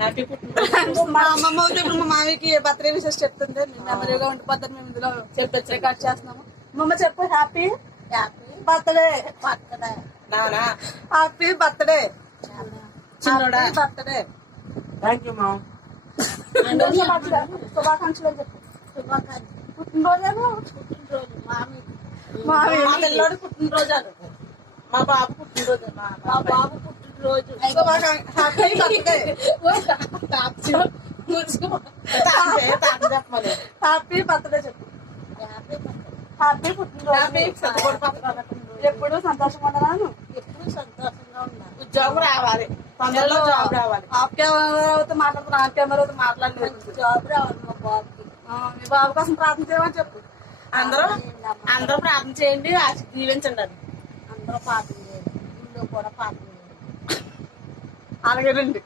Happy పుట్టినరోజు. మా అమ్మమ్మ అయితే ఇప్పుడు మా మామయ్యకి బర్త్డే విషెస్ చెప్తుంది. మెమరీగా ఉండిపోద్దని మేము ఇందులో చెప్పచ్చు రికార్డ్ చేస్తున్నాము. అమ్మమ్మ చెప్పు హ్యాపీ బర్త్డే. నానా హ్యాపీ బర్త్డే చిన్నోడా బర్త్డే. Thank you mom. శుభాకాంక్షలు అని చెప్పు. పుట్టినరోజు మా పిల్లోడు పుట్టినరోజు అను. మా బాబు పుట్టినరోజు. మా బాబు పుట్టినరోజు. Happy birthday. చెప్పమని హ్యాపీ బర్త్డే చెప్పు. హ్యాపీ పుట్టినరోజు. ఎప్పుడు సంతోషంగా ఉన్నాను. ఎప్పుడు సంతోషంగా ఉన్నా. ఉద్యోగం రావాలి, తొందరలో జాబ్ రావాలి. ఆఫ్ కెమెరాతో మాట్లాడుతున్నా, ఆఫ్ కెమెరాతో మాట్లాడలేదు. జాబ్ రావాలి మా బాబుకి. మీ బాబు కోసం ప్రార్థన చేయమని చెప్పు. అందరూ ప్రార్థన చేయండి, దీవించండి అది. అందరూ ప్రార్థన చేయండి, ఇంట్లో కూడా ప్రార్థన చేయండి. అలాగేనండి.